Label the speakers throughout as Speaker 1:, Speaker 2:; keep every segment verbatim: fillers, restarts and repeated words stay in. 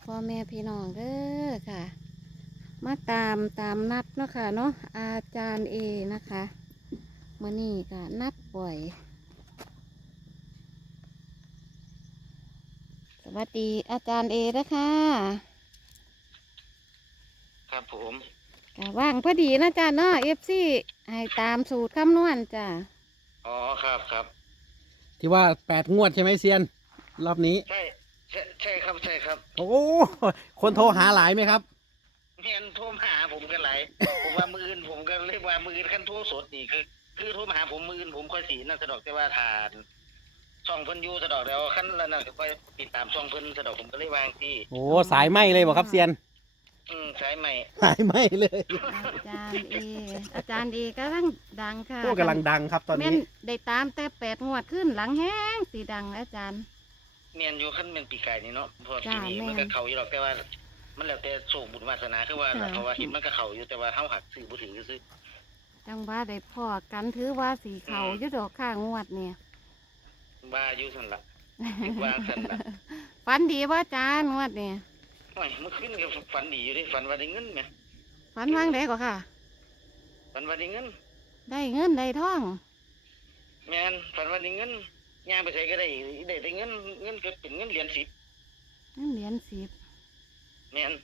Speaker 1: พ่อแม่พี่น้องเด้อค่ะ มาตามตามนัดเนาะค่ะเนาะอาจารย์เอนะคะมื่อนี้ก็นัดปล่อย สวัสดีอาจารย์เอนะคะ
Speaker 2: ครับผม
Speaker 1: ก็ว่างพอดีนะจ้าเนาะเอฟซีให้ตามสูตรคำนวณจ้า
Speaker 2: อ๋อครับครับ
Speaker 3: ที่ว่าแปดงวดใช่ไหมเซียนรอบนี้
Speaker 2: ใช่ใช่ใช่ครับใช่ครับ
Speaker 3: โอ้คนโทรหาหลายไหมครับ
Speaker 2: เมียนโทรมาหาผมกันหลายผมว่ามืออื่นผมก็เรียกว่ามืออื่นขั้นโทรสดนี่คือคือโทรมาหาผมมืออื่นผมค่อยสีนั่นสะดอกแต่ว่าทานช่องเพิ่นอยู่สะดอกแล้วขั้นแล้วนั่นก็ค่อยติดตามช่องเพิ่นสะดอกผมก็เลยวางที่
Speaker 3: โอ้สายไหมเลยบ่ครับเซียน
Speaker 2: อืมสายใหม่
Speaker 3: สายไหมเลย
Speaker 1: อาจารย์เออาจารย์เอกำลังดังค่ะ
Speaker 3: โอ้กำลังดังครับตอน
Speaker 1: แม่
Speaker 3: นี้
Speaker 1: นได้ตามแต่แปดงวดขึ้นหลังแห้งสีดังอาจารย์
Speaker 2: เมียนอยู่ขั้นเป็นปีกายนี่เนาะเพอปี
Speaker 1: จ้า
Speaker 2: นี้
Speaker 1: แม่น
Speaker 2: มันก็เข้าอยู่หรอกแต่ว่า มันแล้วแต่โชคบุญวาสนาคือว่า
Speaker 1: ค่ะ
Speaker 2: เพราะว่าเห็นมันก็เข้าอยู่แต่ว่าเฮาหักซื้อบ่ถือซื้อ
Speaker 1: จังว่าได้พอกันถือว่าสีเขาอยุดอกข้างวดเนี่ย
Speaker 2: ว่าอยู่ซั่นล่ะ วางซั่นล่ะ
Speaker 1: ฝันดีว่าอาจารย์งวดเนี่ย
Speaker 2: โอ้ยเมื่อคืนก็ฝันดีอยู่เดิฝันว่าได้เงินไหม
Speaker 1: ฝันว่างได้ก็ค่ะ
Speaker 2: ฝันว่าได้เงิน
Speaker 1: ได้เงินได้ทอง
Speaker 2: แม่นฝันว่าได้เงินย่างไปใส่ก็ได้ได้ได้เงินเงินก็เป็นเงินเหรียญสิบ
Speaker 1: เงินเหรียญสิบ
Speaker 2: แม่น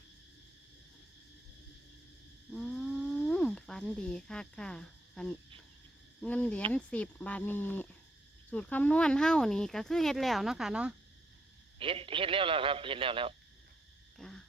Speaker 1: อืมฝันดีค่ะค่ะฝันเงินเหรียญสิบบาทนี้สูตรคำนวณเฮ้านี่ก็คือเฮ็ดแล้วเนาะค่ะเนาะ
Speaker 2: เฮ็ดเฮ็ดแล้วแล้วครับเฮ็ดแล้วแล้ว
Speaker 1: จ้ะ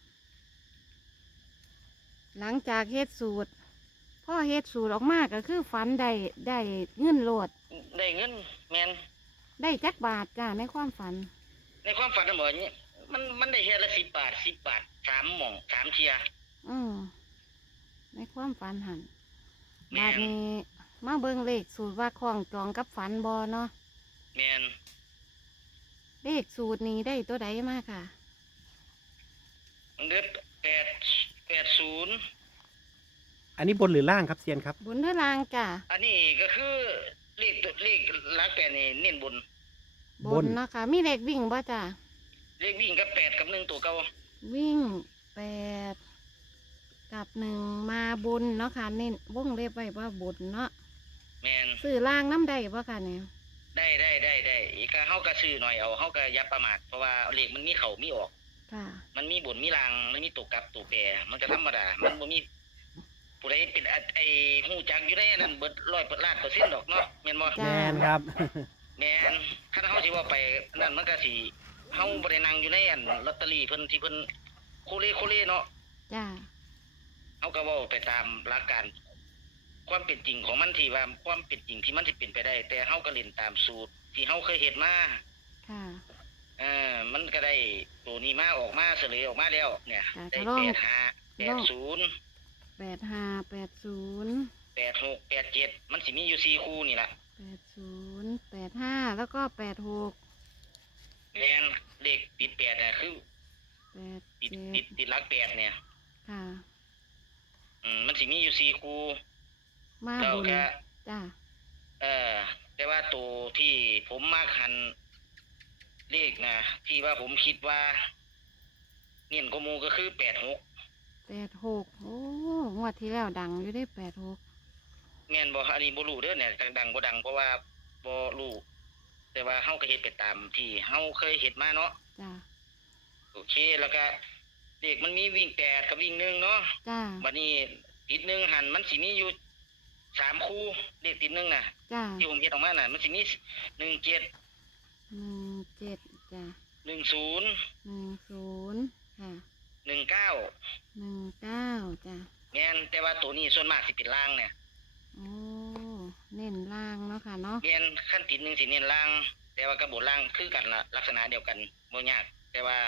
Speaker 1: หลังจากเฮ็ดสูตรพ่อเฮ็ดสูตรออกมาก็คือฝันได้ได้เงินโลด
Speaker 2: ได้เงินแม่น
Speaker 1: ได้จักบาทจ้าในความฝัน
Speaker 2: ในความฝันน่ะบ่เนี่ยมันมันได้เฮ็ดละสิบบาทสิบบาทสามหม่องสามเที่ย
Speaker 1: อืมในความฝันหัน
Speaker 2: แม่น
Speaker 1: บาทนี้มาเบิ่งเลขสูตรว่าคล้องจองกับฝันบอเนาะ
Speaker 2: แม่น
Speaker 1: เลขสูตรนี้ได้ตัวใดมาค่ะ
Speaker 2: มันเด้แปดแปดศูนย์
Speaker 3: อันนี้บนหรือล่างครับเซียนครับ
Speaker 1: บุญเรือลางจ้า
Speaker 2: อันนี้ก็คือเลขเลขหลักแปดนี่เน้นบน
Speaker 1: บบ น
Speaker 3: น
Speaker 1: เนาะค่ะมีเลขวิ่งบ่จ้า
Speaker 2: เลขวิ่งกับแปดกับหนึ่งตัวเก่า
Speaker 1: วิ่งแปดกับหนึ่งมาบนเนาะค่ะเน้นวงเล็บไว้ว่าบนเนาะ
Speaker 2: แม่น
Speaker 1: สื่อล่างน้ำได้บ่ค่ะเนี่ย
Speaker 2: ได้ได้ได้ได้อีกก็เฮาก็ซื้อหน่อยเอาเฮาก็อย่าประมาทเพราะว่าเลขมันมีเข้ามีออก
Speaker 1: ค่ะ
Speaker 2: มันมีบนมีรางมันมีตัวกลับตัวแปรมันก็ธรรมดา มันบ่มีผู้ใดเป็นอะไอ้ฮู้จักอยู่ในนั้นเบิดร้อยเปอร์ล้านเปอร์เซ็นต์ดอกเนาะแม่นบ่
Speaker 1: จ้ะ
Speaker 3: แมนครับ
Speaker 2: แม่นคันเฮาสิเว่าไปนั่นมันก็สิเฮาบ่ได้นั่งอยู่ในอันลอตเตอรี่เพิ่นที่เพิ่นโคเลโคเลเนาะ
Speaker 1: จ้า
Speaker 2: เฮาก็เว้าไปตามหลักการความเป็นจริงของมันที่ว่าความเป็นจริงที่มันสิเป็นไปได้ แต่เฮาก็เล่นตามสูตรที่เฮาเคยเฮ็ดมา
Speaker 1: ค่ะ
Speaker 2: เออมันก็ได้ตัวนี้มาออกมาเฉลยออกมาแล้ว เนี่ย
Speaker 1: จ้ะ
Speaker 2: ได้
Speaker 1: จะลอง
Speaker 2: แปดห้าแปดศูนย์
Speaker 1: แปดห้าแปดศูนย์
Speaker 2: แปดหกแปดเจ็ดมันสิมีอยู่สี่คู่นี่แหละ
Speaker 1: แปดศูนย์แปดห้าแล้วก็แปดหก
Speaker 2: แมนเลขติดแปดเนี่ยคือ
Speaker 1: แปด
Speaker 2: ติด
Speaker 1: เจ็
Speaker 2: ติ
Speaker 1: ด
Speaker 2: ดติดหลักแปดเนี่ย
Speaker 1: ค่ะ
Speaker 2: อืมมันสิมีอยู่สี่คู่
Speaker 1: มา
Speaker 2: แล้ว
Speaker 1: บุญ
Speaker 2: ก็
Speaker 1: จ้า
Speaker 2: เออแต่ว่าตัวที่ผมมากหันเลขนะที่ว่าผมคิดว่าเนียนกว่าหมูก็คือแปดหก
Speaker 1: แปดหกโอ้งวดที่แล้วดังอยู่ได้แปดหก
Speaker 2: แม่นบ่อันนี้บ่รู้เด้อเนี่ยดังบ่ดังเพราะว่าบ่รู้แต่ว่าเฮาก็เฮ็ดไปตามที่เฮาเคยเฮ็ดมาเนาะ
Speaker 1: จ้า
Speaker 2: โอเคแล้วก็เลขมันมีวิ่งแปดกับวิ่งหนึ่งเนาะ
Speaker 1: จ้า
Speaker 2: บัดนี้ติดหนึ่งหันมันสิมีอยู่สามคู่เลขติดหนึ่งน่ะ
Speaker 1: จ้า
Speaker 2: ที่ผมเฮ็ดออกมาน่ะมันสิมีหนึ่งเจ็ด
Speaker 1: หนึ่งเจ็ดจ้า
Speaker 2: หนึ่งศูนย์
Speaker 1: หนึ่งศูนย์ค่ะ
Speaker 2: หนึ่งเก้า
Speaker 1: หนึ่งเก้าจ้า
Speaker 2: แม่นแต่ว่าตัวนี้ส่วนมากสิเป็นล่างเนี่ย
Speaker 1: โอ้เน้นล่างเนาะค่ะเนาะ
Speaker 2: แม่นขั้นติดหนึ่งสิเน้นล่าง แต่ว่ากระบวนล่างคือกันละลักษณะเดียวกันบ่ยากแต่ว่า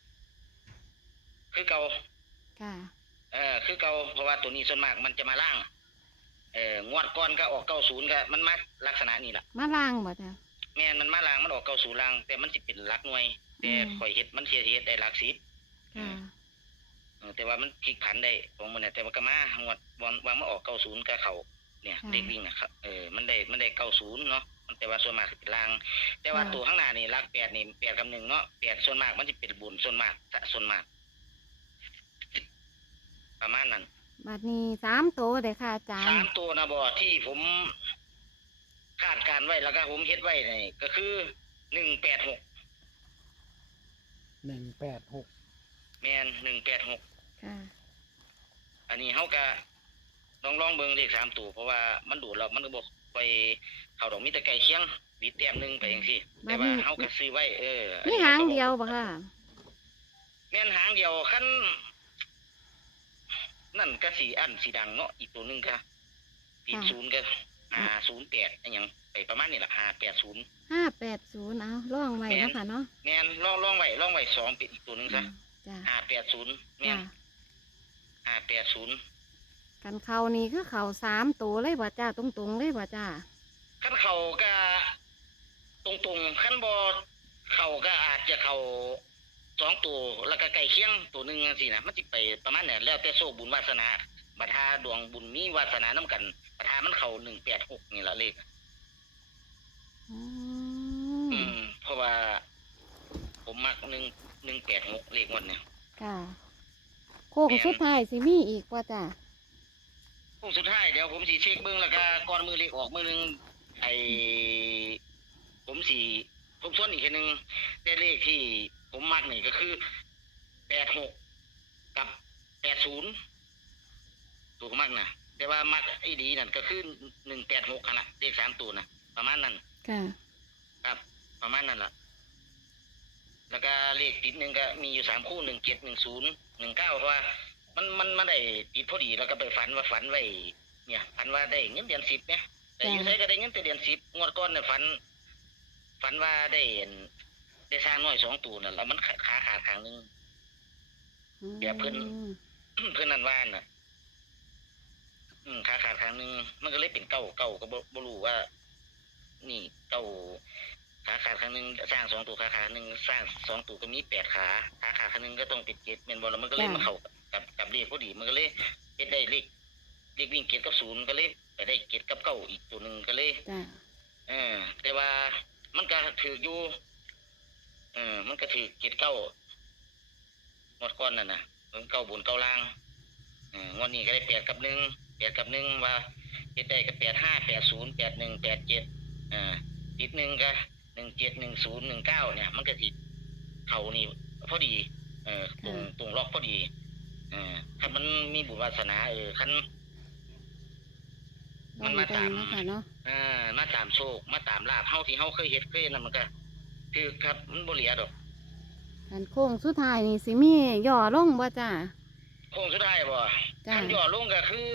Speaker 2: คือเก่า
Speaker 1: ค่ะ
Speaker 2: เออคือเก่าเพราะว่าตัวนี้ส่วนมากมันจะมาล่างเอองวดก่อนก็ออกเก้าศูนย์ก็มันมาลักษณะนี้ล่ะ
Speaker 1: มาล่างบ่จ้า
Speaker 2: แม่นมันมาล่างมันออกเก้าศูนย์ล่างแต่มันสิเป็นหลักหน่วย แต่
Speaker 1: อืม
Speaker 2: ข่อยเฮ็ดมันเสียเฮ็ดได้หลักสิบ
Speaker 1: ค่ะ
Speaker 2: เออแต่ว่ามันพลิกผันได้ของมันเนี่ยแต่ว่าก็มางวดวันวางมาออกเก้าศูนย์ก็เข้าเนี่ย
Speaker 1: ค่ะ
Speaker 2: เลขวิ่งนะครับเออมันได้มันได้เก้าศูนย์เนาะมันแต่ว่าส่วนมากสิเป็นล่าง แต่ว่า
Speaker 1: ค่ะ
Speaker 2: ตัวข้างหน้านี่หลักแปดนี่แปดกับหนึ่งเนาะแปดส่วนมากมันจะเป็นบุญส่วนมากจะส่วนมากประมาณนั้น
Speaker 1: บัดนี้สามตัวเด้อค่ะอาจาร
Speaker 2: สา
Speaker 1: ย์
Speaker 2: มตัวนะบ่ที่ผมคาดการไว้แล้วก็ผมเฮ็ดไว้นี่ก็คือหนึ่งแปดหก
Speaker 3: หนึ่งแปดหก
Speaker 2: แม่นหนึ่งแปดหก
Speaker 1: ค่ะ
Speaker 2: อันนี้เฮาก็ลองลองเบิ่งเลขสามตัวเพราะว่ามันดูดแล้วมันก็บ่ไปเข้าดอกมีแต่ไก่เคียงวิดแต้มหนึงไปจังซี่แต่ว่าเฮาก็ซื้อไว้เอออัน
Speaker 1: นี่
Speaker 2: นี้
Speaker 1: หาง
Speaker 2: ก็
Speaker 1: เดียวบ่ค่ะ
Speaker 2: แม่นหางเดียวคันนั่นก็สีอันสีดังเนาะอีกตัวหนึงก็ปีศูนย์ก็ห้าศูนย์แปดอันหยังไปประมาณนี้ล่ะห้าแปดศูนย์
Speaker 1: ห้าแปดศูนย์เอาล่องไว้เนาะค่ะเนาะ
Speaker 2: แม่นลองลองไว้ลองไว้สองเป็นอีกตัวหนึงซะ
Speaker 1: จ้ะ
Speaker 2: ห้าแปดศูนย์แม่
Speaker 1: จ้ะ
Speaker 2: นห้าแปดศูนย์
Speaker 1: กันเขานี่คือเขาสามตัวเลยบ่จ้าตรงๆเลยบ่จ้า
Speaker 2: ขั้นเขาก็ตรงๆขั้นบอเขาก็อาจจะเขาสองตัวแล้วก็ไก่เคียงตัวหนึ่งสินะมันจะไปประมาณเนี่ยแล้วแต่โชคบุญวาสนาบัทาดวงบุญมีวาสนาน้ำกันบัทามันเขาหนึ่งแปดหกนี่ละเลข
Speaker 1: อื
Speaker 2: อื
Speaker 1: ม
Speaker 2: ม เพราะว่า ผมมักหนึ่งหนึ่งแปดหกเลขงวันเนี่ย
Speaker 1: ค่ะโค้งสุดท้ายสิมีอีกว่าจ้า
Speaker 2: พวกสุดท้ายเดี๋ยวผมสีเช็คเบิ้งแล้วก็ก่อนมือเลขออกมือหนึงไอผมสีผมส่วนอีกทีหนึ่งได้เลขที่ผมมักนี่ก็คือแปดหกกับแปดศูนย์ถูกมากนะแต่ว่ามักไอ้ดีนั่นก็คือหนึ่งแปดหกขนาดเลขสามตัวนะประมาณนั้น
Speaker 1: ค่ะ
Speaker 2: ครับ ประมาณนั้นแหละแล้วก็เลขติดหนึ่งก็มีอยู่สามคู่หนึ่งเจ็ดหนึ่งศูนย์หนึ่งเก้าเพราะว่า มันมันมันได้ติดพอดีแล้วก็ไปฝันว่าฝันไว้เนี่ยฝันว่าได้เงินเดือนสิบเนี่ยแต่อยู่ไสก็ได้เงินแต่เดือนสิบงวดก้อนเนี่ยฝัน ฝันว่าได้เห็นได้สร้างน้อยสองตัวนั่นแล้วมันขาขาขาดข้างหนึง เดี๋ยวเพิ่น เพื่อนนั่นว่าน่ะ อืมขาขาดข้างหนึงมันก็เลยเป็นเก้าเก้าก็บ่บ่รู้ว่า นี่เก้าขาขาดข้างหนึงสร้างสองตัวขาขาดหนึ่งสร้างสองตัวก็มีแปดขาขาขาดข้างหนึงก็ต้องเป็นเจ็ดแม่นบ่แล้วมันก็เลยมาเข้ากับกับเลขพอดี มันก็เลยเฮ็ดได้เลขเลขวิ่งเจ็ดกับศูนย์ก็เลยไปได้เจ็ดกับเก้าอีกตัวหนึงก็เลย
Speaker 1: จ้า
Speaker 2: เออแต่ว่ามันก็ถืออยู่เออมันก็ถือเจ็ดเก้าหมดก้อนนั่นน่ะเพิ่งเก้าบนเก้าล่างเอองวดนี้ก็ได้แปดกับหนึ่งแปดกับหนึ่งว่าเฮ็ดได้ก็แปดห้าแปดศูนย์แปดหนึ่งแปดเจ็ดเออติดหนึ่งก็หนึ่งเจ็ดหนึ่งศูนย์หนึ่งเก้าเนี่ย มันก็ติดเขานี่พอดี เออตรงตรงล็อกพอดีเออถ้ามันมีบุญวาสนาเออคัน
Speaker 1: ลองไปเนาะค่ะเนาะ
Speaker 2: อ่ามาตามโชคมาตามลาภเฮาที่เฮาเคยเฮ็ดเคยนั่นมันก็คือครับมันบ่เหลือดอก
Speaker 1: อันโค้งสุดท้ายนี่สิมีย่อลงบ่จ้า
Speaker 2: โค้งสุดท้ายบ่
Speaker 1: จ้า
Speaker 2: คันย่อลงก็คือ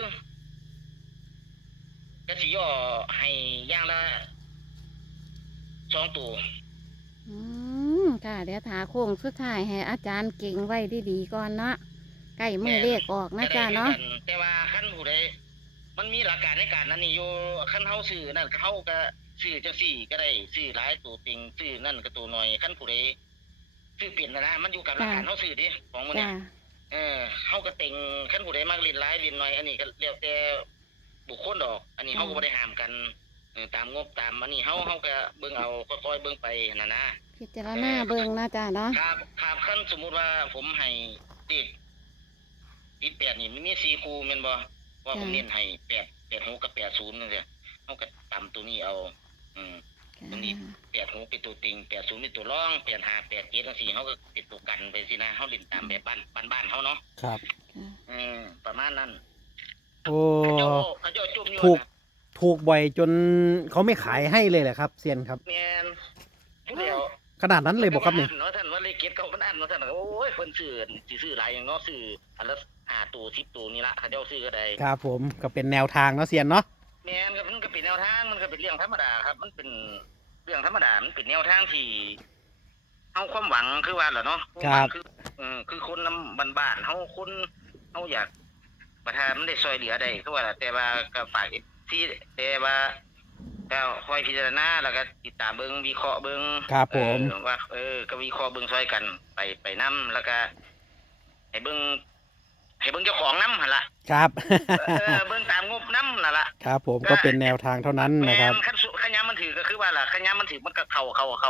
Speaker 2: ก็สิย่อให้อย่างละสองตัว
Speaker 1: อืมค่ะเดี๋ยวถาโค้งสุดท้ายให้อาจารย์เก่งไว้ดีๆก่อนเนาะใกล้มือเลขออกนะ
Speaker 2: ก็ได้
Speaker 1: จ้าเนาะ
Speaker 2: คือกันแต่ว่าคันผู้ใดมันมีหลักการในการนั้นนี่อยู่คันเฮาซื้อนั่นก็เฮาก็ซื้อจังซี่ก็ได้ซื้อหลายตัวติงซื้อนั่นก็ตัวน้อยคันผู้ใดซื้อเปลี่ยนนะนะมันอยู่กับหลักการเฮาซื้อดิของมันเนี่
Speaker 1: จ้า
Speaker 2: ย เออเฮาก็เต็งคันผู้ใดมักเล่นหลายเล่นน้อยอันนี้ก็แล้วแต่บุคคลดอก อันนี้เฮาก็บ่ได้ห้ามกันเออตามงบตามอันนี้เฮาเฮาก็เบิ่งเอาค่อยๆเบิ่งไปนั่นนะ
Speaker 1: พิจารณาเบิ่งนะจ้าเนาะ
Speaker 2: ครับครับคันสมมุติว่าผมให้เด็กติดแปดนี่มันมีสี่คู่แม่นบ่ว่าผมเน้นให้แปด แปดหกกับแปดศูนย์นั่นแหละเฮาก็ตามตัวนี้เอา อืม
Speaker 1: ค่ะ
Speaker 2: อันนี้ แปดหกเป็นตัวติงแปดศูนย์เป็นตัวรองแปดห้า แปดเจ็ดจังซี่เฮาก็เป็นตัวกันไปสินะเฮาเล่นตามแบบบ้านบ้านๆเฮาเนาะ
Speaker 3: ครับ
Speaker 1: ค่ะ
Speaker 2: อืมประมาณนั้น
Speaker 3: โอ้
Speaker 2: เขาเจ้าเขาเจ้าจุ่มอยู่
Speaker 3: ถูก
Speaker 2: นะ
Speaker 3: ถูกบ่อยจนเขาไม่ขายให้เลยแหละครับเซียนครับ
Speaker 2: แม่นผู้เดียว
Speaker 3: ขนาดนั้นเลยบอกครับเนี่ย
Speaker 2: เนาะท่านว่าเลขเก็ตเขามันอันเนาะท่านโอ้ยเพิ่นซื้อสิซื้อหลายอย่างเนาะซื้ออันละห้าตัวสิบตัวนี่ละเขาเจ้าซื้อก็ได้
Speaker 3: ครับผมก็เป็นแนวทางเนาะเซียนเนาะ
Speaker 2: แม่นก็มันก็เป็นแนวทางมันก็เป็นเรื่องธรรมดาครับ มันเป็นเรื่องธรรมดามันเป็นแนวทางที่เฮาความหวังคือว่าแหละเนาะความหวังคือเออคือคนนำบ้านๆเฮาคนเฮาอยากประทานมันได้ซอยเหลือได้คือว่าล่ะแต่ว่าก็ฝากที่แต่ว่าก็คอยพิจารณาแล้วก็ติดตามเบิ่งวิเคราะห์เบิ่ง
Speaker 3: ครับผม
Speaker 2: เออว่าเออก็วิเคราะห์เบิ่งซอยกันไปไปนํแล้วก็ให้เบิ่งให้เบิ่งเจ้าของนํหั่นล่ะ
Speaker 3: ครับ
Speaker 2: เออเบิ่งตามงบนํนั่นล่ะ
Speaker 3: ครับผมก็เป็นแนวทางเท่านั้นนะครับ
Speaker 2: แม่ขันสุขันยามมันถือก็คือว่าล่ะขันยามมันถือมันก็เข้าเข้าเข้า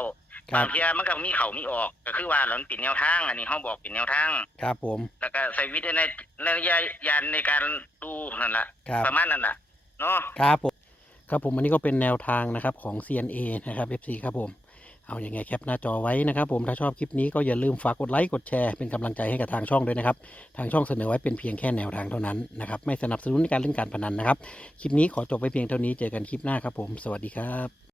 Speaker 3: ครับ
Speaker 2: บางเทียมันก็มีเขามีออกก็คือว่าเราเป็นแนวทางอันนี้เขาบอกเป็นแนวทาง
Speaker 3: ครับผม
Speaker 2: แล้วก็ใส่วิทยาญาณในการดูนั่นแหละ
Speaker 3: ครับ
Speaker 2: ประมาณนั้นแหละเนาะ
Speaker 3: ครับผมครับผมอันนี้ก็เป็นแนวทางนะครับของ ซี เอ็น เอ นะครับ เอฟ ซี ครับผมเอาอย่างไงแคปหน้าจอไว้นะครับผมถ้าชอบคลิปนี้ก็อย่าลืมฝากกดไลค์กดแชร์เป็นกำลังใจให้กับทางช่องด้วยนะครับทางช่องเสนอไว้เป็นเพียงแค่แนวทางเท่านั้นนะครับไม่สนับสนุนในการเล่นการพนันนะครับคลิปนี้ขอจบไว้เพียงเท่านี้เจอกันคลิปหน้าครับผมสวัสดีครับ